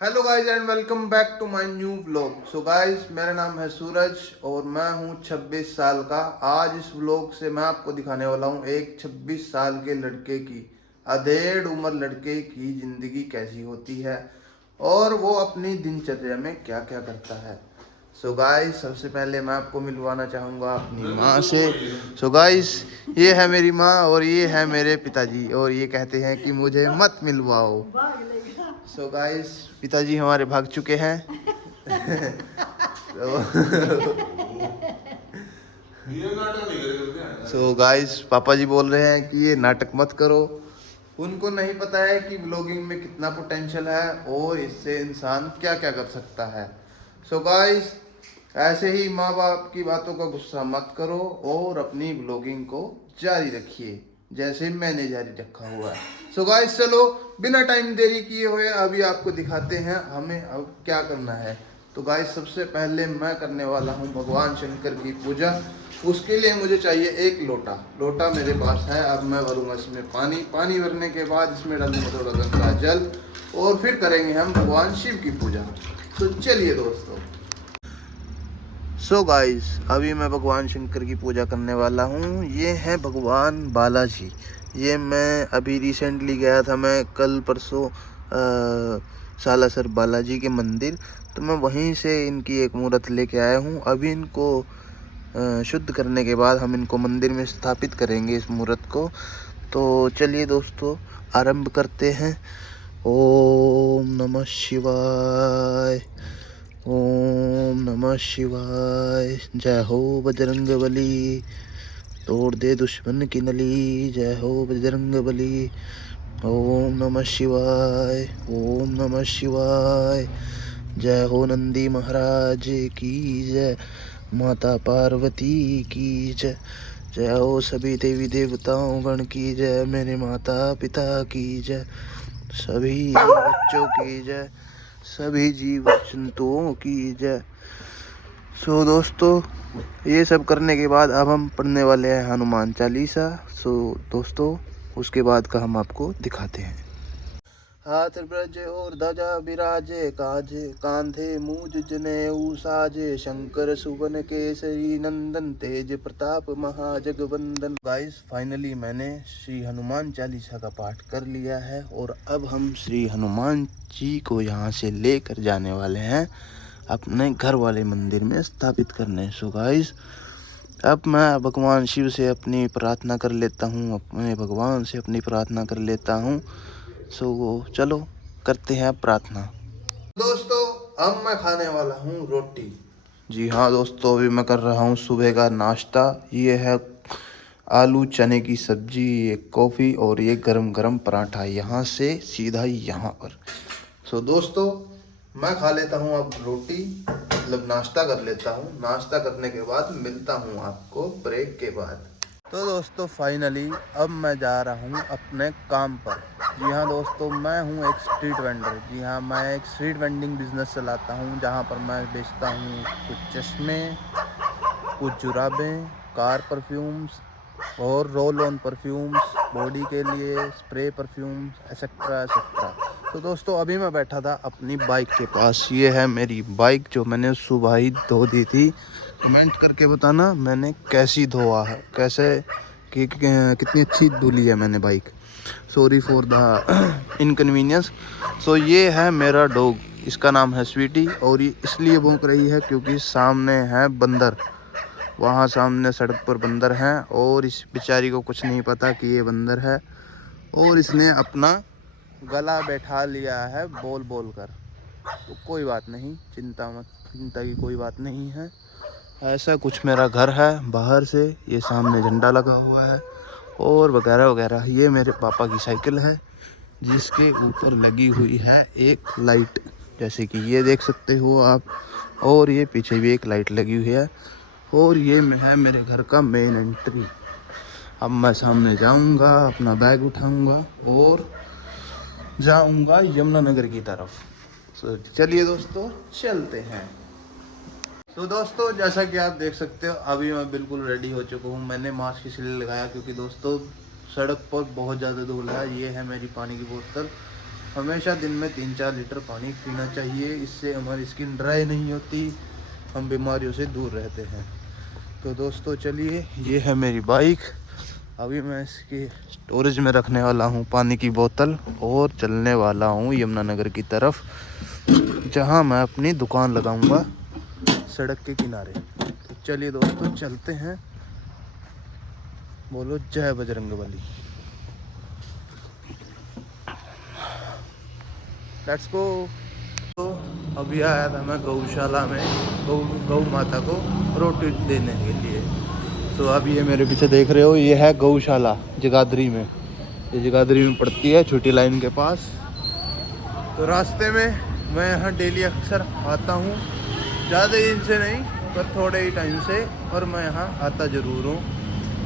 Hello guys and welcome back to my new vlog. So guys, मेरा नाम है सूरज और मैं हूं 26 साल का। आज इस व्लॉग से मैं आपको दिखाने वाला हूं एक 26 साल के लड़के की, अधेड़ उम्र लड़के की ज़िंदगी कैसी होती है और वो अपनी दिनचर्या में क्या क्या करता है। सो गाइस, सबसे पहले मैं आपको मिलवाना चाहूँगा अपनी माँ से। सो गाइस, ये है मेरी माँ और ये है मेरे पिताजी और ये कहते हैं कि मुझे मत मिलवाओ। सो गाइस, पिताजी हमारे भाग चुके हैं। सो गाइस, पापा जी बोल रहे हैं कि ये नाटक मत करो। उनको नहीं पता है कि व्लॉगिंग में कितना पोटेंशियल है और इससे इंसान क्या क्या कर सकता है। सो गाइस, ऐसे ही माँ बाप की बातों का गुस्सा मत करो और अपनी व्लॉगिंग को जारी रखिए जैसे मैंने जारी रखा हुआ है। सो गाइस, चलो बिना टाइम देरी किए हुए अभी आपको दिखाते हैं हमें अब क्या करना है। तो गाइस, सबसे पहले मैं करने वाला हूँ भगवान शंकर की पूजा। उसके लिए मुझे चाहिए एक लोटा। लोटा मेरे पास है। अब मैं भरूंगा इसमें पानी। पानी भरने के बाद इसमें डालूंगा थोड़ा गंगा जल और फिर करेंगे हम भगवान शिव की पूजा। तो चलिए दोस्तों। सो गाइस, अभी मैं भगवान शंकर की पूजा करने वाला हूँ। ये है भगवान बालाजी। ये मैं अभी रिसेंटली गया था, मैं कल परसों सालासर बालाजी के मंदिर, तो मैं वहीं से इनकी एक मूर्त लेके आया हूँ। अभी इनको शुद्ध करने के बाद हम इनको मंदिर में स्थापित करेंगे इस मूर्त को। तो चलिए दोस्तों, आरंभ करते हैं। ओम नमः शिवाय, ओम नमः शिवाय। जय हो बजरंग बली, तोड़ दे दुश्मन की नली। जय हो बजरंग बली। ओम नमः शिवाय, ओम नमः शिवाय। जय हो नंदी महाराज की जय, माता पार्वती की जय। जय हो सभी देवी देवताओं गण की जय, मेरे माता पिता की जय, सभी बच्चों की जय, सभी जीव जंतुओं की जय। सो दोस्तों, ये सब करने के बाद अब हम पढ़ने वाले हैं हनुमान चालीसा। सो दोस्तों, उसके बाद का हम आपको दिखाते हैं। हाथ ब्रज और ध्वजा विराजे, काजे कांधे मूज जनेऊ साजे, शंकर सुवन केसरी नंदन, तेज प्रताप महाजगवंदन। गाइस, फाइनली मैंने श्री हनुमान चालीसा का पाठ कर लिया है और अब हम श्री हनुमान जी को यहाँ से लेकर जाने वाले हैं अपने घर वाले मंदिर में स्थापित करने। सो गाइस, अब मैं भगवान शिव से अपनी प्रार्थना कर लेता हूँ, अपने भगवान से अपनी प्रार्थना कर लेता हूँ। सो चलो करते हैं प्रार्थना। दोस्तों, अब मैं खाने वाला हूँ रोटी। जी हाँ दोस्तों, अभी मैं कर रहा हूँ सुबह का नाश्ता। ये है आलू चने की सब्जी, ये कॉफ़ी और ये गरम गरम पराठा, यहाँ से सीधा यहाँ पर। सो दोस्तों, मैं खा लेता हूँ अब रोटी, मतलब नाश्ता कर लेता हूँ। नाश्ता करने के बाद मिलता हूँ आपको ब्रेक के बाद। तो दोस्तों, फाइनली अब मैं जा रहा हूँ अपने काम पर। जी हाँ दोस्तों, मैं हूँ एक स्ट्रीट वेंडर। जी हाँ, मैं एक स्ट्रीट वेंडिंग बिजनेस चलाता हूँ, जहाँ पर मैं बेचता हूँ कुछ चश्मे, कुछ जुराबें, कार परफ्यूम्स और रोल ऑन परफ्यूम्स, बॉडी के लिए स्प्रे परफ्यूम्स, एक्सेट्रा एक्सेट्रा। तो दोस्तों, अभी मैं बैठा था अपनी बाइक के पास। ये है मेरी बाइक जो मैंने सुबह ही धो दी थी। कमेंट करके बताना मैंने कैसी धोआ है, कैसे कि कितनी अच्छी धुली है मैंने bike. Sorry for the inconvenience. So ये है मेरा डॉग, इसका नाम है स्वीटी और ये इसलिए भौंक रही है क्योंकि सामने है बंदर। वहाँ सामने सड़क पर बंदर हैं और इस बेचारी को कुछ नहीं पता कि ये बंदर है और इसने अपना गला बैठा लिया है बोल बोल कर। तो कोई बात नहीं, चिंता की कोई बात नहीं है। ऐसा कुछ मेरा घर है। बाहर से ये सामने झंडा लगा हुआ है और वगैरह वगैरह। ये मेरे पापा की साइकिल है जिसके ऊपर लगी हुई है एक लाइट, जैसे कि ये देख सकते हो आप। और ये पीछे भी एक लाइट लगी हुई है और ये है मेरे घर का मेन एंट्री। अब मैं सामने जाऊंगा, अपना बैग उठाऊंगा और जाऊंगा यमुनानगर की तरफ। तो चलिए दोस्तों, चलते हैं। तो दोस्तों, जैसा कि आप देख सकते हो, अभी मैं बिल्कुल रेडी हो चुका हूँ। मैंने मास्क इसलिए लगाया क्योंकि दोस्तों सड़क पर बहुत ज़्यादा धूल है। ये है मेरी पानी की बोतल हमेशा दिन में 3-4 लीटर पानी पीना चाहिए, इससे हमारी स्किन ड्राई नहीं होती, हम बीमारियों से दूर रहते हैं। तो दोस्तों चलिए, ये है मेरी बाइक। अभी मैं इसकी स्टोरेज में रखने वाला हूँ पानी की बोतल और चलने वाला हूँ यमुनानगर की तरफ, जहाँ मैं अपनी दुकान लगाऊंगा सड़क के किनारे। तो चलिए दोस्तों चलते हैं। बोलो जय बजरंगबली। Let's go. तो अभी आया था मैं गौशाला में गौ माता को रोटी देने के लिए। तो अब ये मेरे पीछे देख रहे हो, ये है गौशाला जगाधरी में। ये जगाधरी में पड़ती है, छोटी लाइन के पास। तो रास्ते में मैं यहाँ डेली अक्सर आता हूँ, ज़्यादा दिन से नहीं पर थोड़े ही टाइम से, और मैं यहाँ आता ज़रूर हूँ।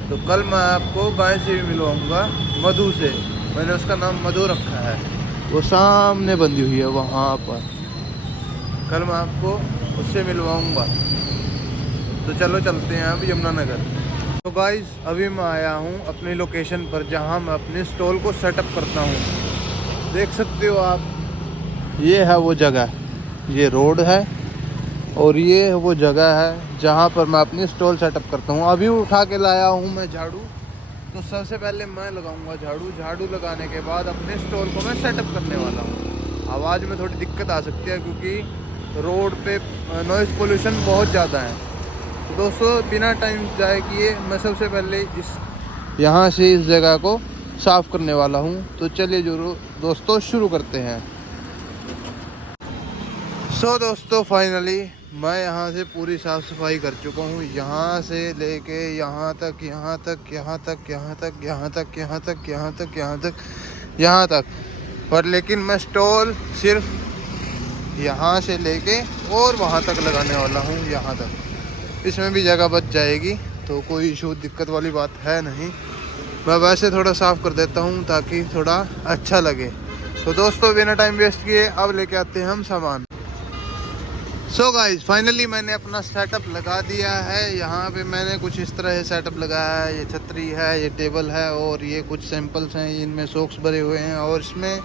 तो कल मैं आपको गाय से भी मिलवाऊँगा, मधु से। मैंने उसका नाम मधु रखा है, वो सामने बंधी हुई है वहाँ पर। कल मैं आपको उससे मिलवाऊँगा। तो चलो चलते हैं अब यमुनानगर। तो गाइस अभी मैं आया हूँ अपनी लोकेशन पर, जहाँ मैं अपने स्टॉल को सेटअप करता हूँ। देख सकते हो आप, ये है वो जगह, ये रोड है और ये वो जगह है जहाँ पर मैं अपनी स्टॉल सेटअप करता हूँ। अभी उठा के लाया हूँ मैं झाड़ू। तो सबसे पहले मैं लगाऊंगा झाड़ू। झाड़ू लगाने के बाद अपने स्टॉल को मैं सेटअप करने वाला हूँ। आवाज़ में थोड़ी दिक्कत आ सकती है क्योंकि रोड पे नॉइज़ पोल्यूशन बहुत ज़्यादा है। तो दोस्तों बिना टाइम ज़ाया किए मैं सबसे पहले यहाँ से इस जगह को साफ़ करने वाला हूँ। तो चलिए जरूर दोस्तों शुरू करते हैं। सो दोस्तों फाइनली मैं यहाँ से पूरी साफ़ सफाई कर चुका हूँ। यहाँ से लेके यहाँ तक, यहाँ तक, यहाँ तक, यहाँ तक, यहाँ तक, यहाँ तक, यहाँ तक, यहाँ तक, यहाँ तक। पर लेकिन मैं स्टॉल सिर्फ यहाँ से लेके और वहाँ तक लगाने वाला हूँ, यहाँ तक। इसमें भी जगह बच जाएगी, तो कोई इशू दिक्कत वाली बात है नहीं। मैं वैसे थोड़ा साफ़ कर देता हूँ ताकि थोड़ा अच्छा लगे। तो दोस्तों बिना टाइम वेस्ट किए अब लेके आते हैं हम सामान। सो गाइस फाइनली मैंने अपना सेटअप लगा दिया है। यहाँ पे मैंने कुछ इस तरह से सेटअप लगाया है। ये छतरी है, ये टेबल है और ये कुछ सैंपल्स हैं, इनमें सॉक्स भरे हुए हैं और इसमें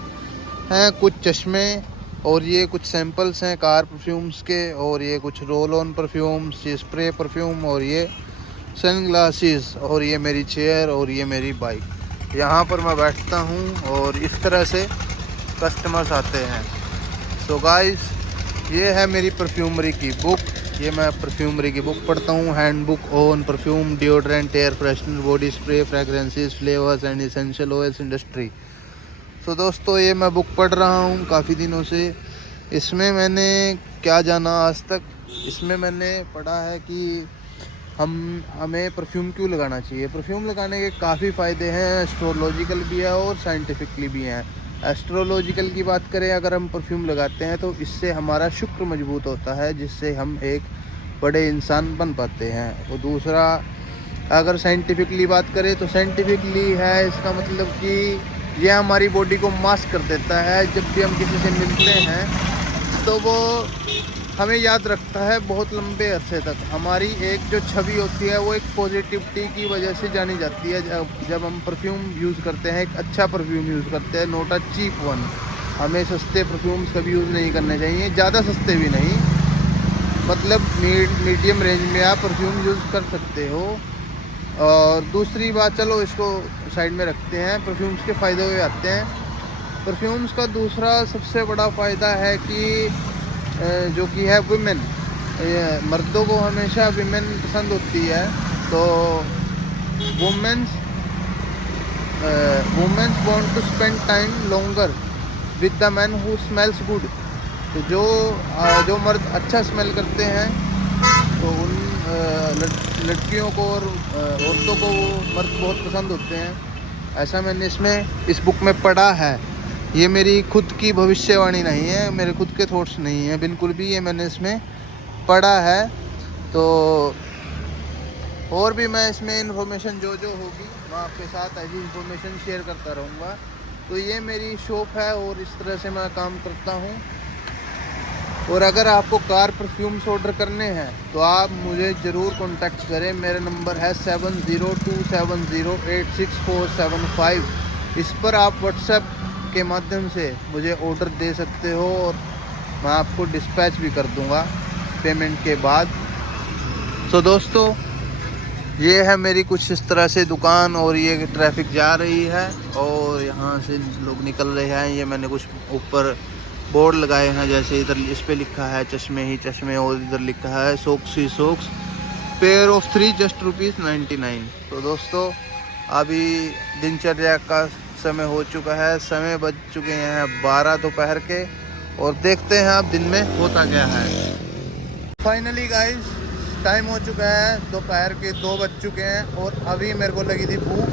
हैं कुछ चश्मे और ये कुछ सैंपल्स हैं कार परफ्यूम्स के, और ये कुछ रोल ऑन परफ्यूम्स, ये स्प्रे परफ्यूम और ये सनग्लासेस, और ये मेरी चेयर और ये मेरी बाइक। यहाँ पर मैं बैठता हूँ और इस तरह से कस्टमर्स आते हैं। सो गाइस ये है मेरी परफ्यूमरी की बुक। ये मैं परफ्यूमरी की बुक पढ़ता हूँ। Hand book on perfume, deodorant, air freshener, body spray, fragrances, flavours and essential oils industry. तो दोस्तों ये मैं बुक पढ़ रहा हूँ काफ़ी दिनों से। इसमें मैंने क्या जाना आज तक, इसमें मैंने पढ़ा है कि हमें परफ्यूम क्यों लगाना चाहिए। परफ्यूम लगाने के काफ़ी फ़ायदे हैं, एस्ट्रोलॉजिकल भी है और साइंटिफिकली भी हैं। एस्ट्रोलॉजिकल की बात करें, अगर हम परफ्यूम लगाते हैं तो इससे हमारा शुक्र मजबूत होता है, जिससे हम एक बड़े इंसान बन पाते हैं। और दूसरा अगर साइंटिफिकली बात करें तो साइंटिफिकली है, इसका मतलब कि यह हमारी बॉडी को मास्क कर देता है। जब भी हम किसी से मिलते हैं तो वो हमें याद रखता है बहुत लंबे अरसे तक। हमारी एक जो छवि होती है वो एक पॉजिटिविटी की वजह से जानी जाती है। जब हम परफ्यूम यूज़ करते हैं, एक अच्छा परफ्यूम यूज़ करते हैं, नॉट अ चीप वन। हमें सस्ते परफ्यूम्स कभी यूज़ नहीं करने चाहिए, ज़्यादा सस्ते भी नहीं, मतलब मीडियम रेंज में आप परफ्यूम यूज़ कर सकते हो। और दूसरी बात, चलो इसको साइड में रखते हैं, परफ्यूम्स के फ़ायदे हुए आते हैं। परफ्यूम्स का दूसरा सबसे बड़ा फ़ायदा है कि जो कि है वुमेन। मर्दों को हमेशा विमेन पसंद होती है, तो womens want to spend time longer with the man who smells good. तो जो मर्द अच्छा स्मेल करते हैं तो उन लड़कियों को और औरतों को वो मर्द बहुत पसंद होते हैं। ऐसा मैंने इस बुक में पढ़ा है। ये मेरी खुद की भविष्यवाणी नहीं है, मेरे खुद के थॉट्स नहीं है बिल्कुल भी, ये मैंने इसमें पढ़ा है। तो और भी मैं इसमें इन्फॉर्मेशन जो होगी मैं आपके साथ ऐसी इन्फॉर्मेशन शेयर करता रहूँगा। तो ये मेरी शॉप है और इस तरह से मैं काम करता हूँ। और अगर आपको कार परफ्यूम्स ऑर्डर करने हैं तो आप मुझे ज़रूर कॉन्टैक्ट करें। मेरा नंबर है 7027086475। इस पर आप व्हाट्सएप के माध्यम से मुझे ऑर्डर दे सकते हो और मैं आपको डिस्पैच भी कर दूंगा पेमेंट के बाद। तो दोस्तों ये है मेरी कुछ इस तरह से दुकान, और ये ट्रैफिक जा रही है और यहाँ से लोग निकल रहे हैं। ये मैंने कुछ ऊपर बोर्ड लगाए हैं, जैसे इधर इस पे लिखा है चश्मे ही चश्मे, और इधर लिखा है socks he socks, pair of 3 just ₹99। तो दोस्तों अभी दिनचर्या का समय हो चुका है, समय बज चुके हैं 12 दोपहर के, और देखते हैं अब दिन में होता क्या है। फाइनली गाइस टाइम हो चुका है, दोपहर के 2 बज चुके हैं और अभी मेरे को लगी थी भूख,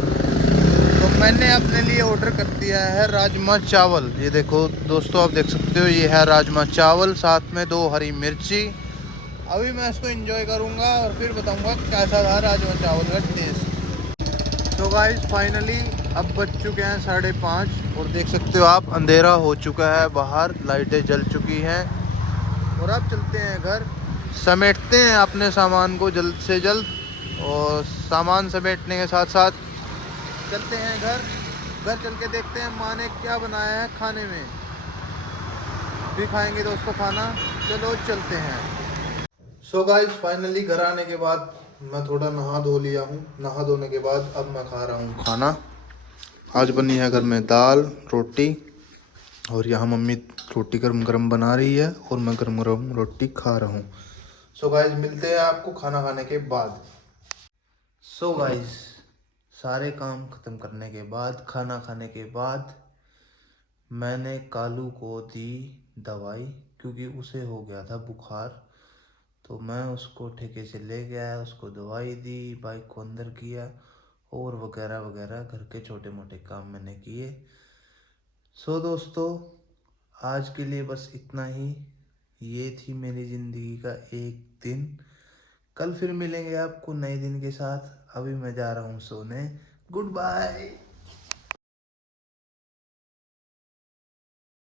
तो मैंने अपने लिए ऑर्डर कर दिया है राजमा चावल। ये देखो दोस्तों, आप देख सकते हो, ये है राजमा चावल, साथ में 2 हरी मिर्ची। अभी मैं इसको एंजॉय करूंगा और फिर बताऊंगा कैसा था राजमा चावल का टेस्ट। तो गाइस फाइनली अब बज चुके हैं 5:30 और देख सकते हो आप, अंधेरा हो चुका है, बाहर लाइटें जल चुकी हैं और अब चलते हैं घर, समेटते हैं अपने सामान को जल्द से जल्द, और सामान समेटने के साथ साथ चलते हैं घर चल के देखते हैं माँ ने क्या बनाया है खाने में, भी खाएंगे दोस्तों खाना। चलो चलते हैं। सो गाइस फाइनली घर आने के बाद मैं थोड़ा नहा धो लिया हूँ। नहा धोने के बाद अब मैं खा रहा हूँ खाना। आज बनी है घर में दाल रोटी, और यहाँ मम्मी रोटी गरम गरम बना रही है और मैं गरम गरम रोटी खा रहा हूँ। सो गाइस मिलते हैं आपको खाना खाने के बाद। सो गाइस सारे काम ख़त्म करने के बाद, खाना खाने के बाद, मैंने कालू को दी दवाई, क्योंकि उसे हो गया था बुखार। तो मैं उसको ठेके से ले गया, उसको दवाई दी, बाइक को अंदर किया और वगैरह वगैरह घर के छोटे मोटे काम मैंने किए। सो दोस्तों आज के लिए बस इतना ही। ये थी मेरी ज़िंदगी का एक दिन। कल फिर मिलेंगे आपको नए दिन के साथ। अभी मैं जा रहा हूँ सोने। Good bye.